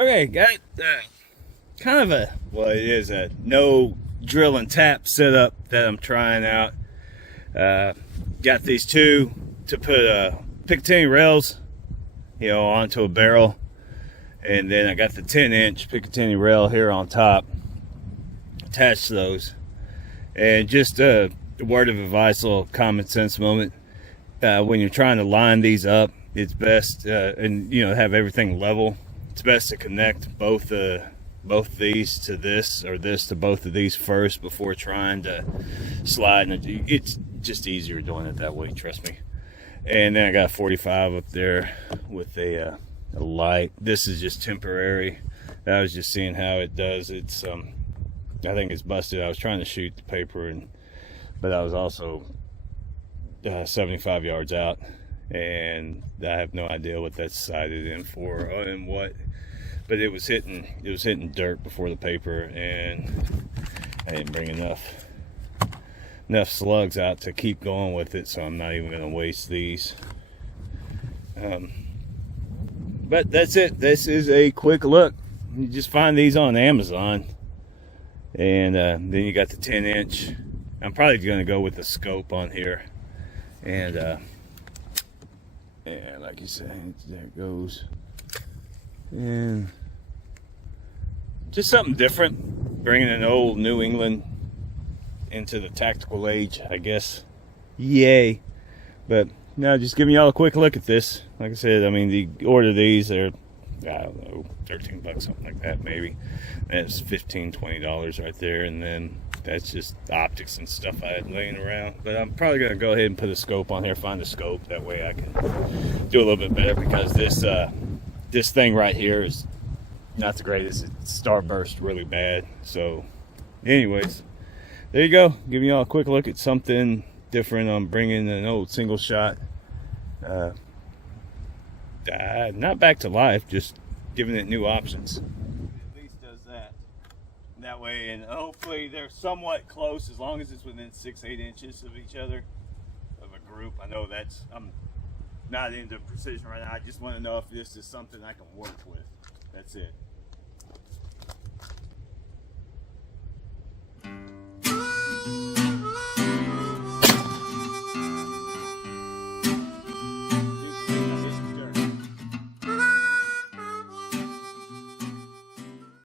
Okay, got kind of a, well, it is a no drill and tap setup that I'm trying out. Got these two to put Picatinny rails, onto a barrel. And then I got the 10-inch Picatinny rail here on top, attached to those. And just a word of advice, a little common sense moment. When you're trying to line these up, it's best, and have everything level. It's best to connect both these to this, or this to both of these first before trying to slide. And it's just easier doing it that way, trust me. And then I got 45 up there with a light. This is just temporary. I was just seeing how it does. It's I think it's busted. I was trying to shoot the paper, but I was also 75 yards out, and I have no idea what that's sighted in for and what. But it was hitting dirt before the paper, and I didn't bring enough slugs out to keep going with it, so I'm not even going to waste these. But that's it. This is a quick look. You just find these on Amazon, and then you got the 10-inch. I'm probably going to go with the scope on here, and like you said, there it goes. And just something different, bringing an old New England into the tactical age, I guess. Yay. But no, just giving y'all a quick look at this. Like I said, I mean, the order these are, I don't know, $13, something like that, maybe. That's $15-20 right there. And then that's just optics and stuff I had laying around. But I'm probably going to go ahead and put a scope on here, find a scope. That way I can do a little bit better, because this thing right here is not the greatest. It starburst really bad. So anyways, there you go. Giving y'all a quick look at something different. I'm bringing an old single shot, not back to life, just giving it new options. It at least does that way, and hopefully they're somewhat close, as long as it's within 6-8 inches of each other, of a group. I know I'm not into precision right now. I just want to know if this is something I can work with. That's it.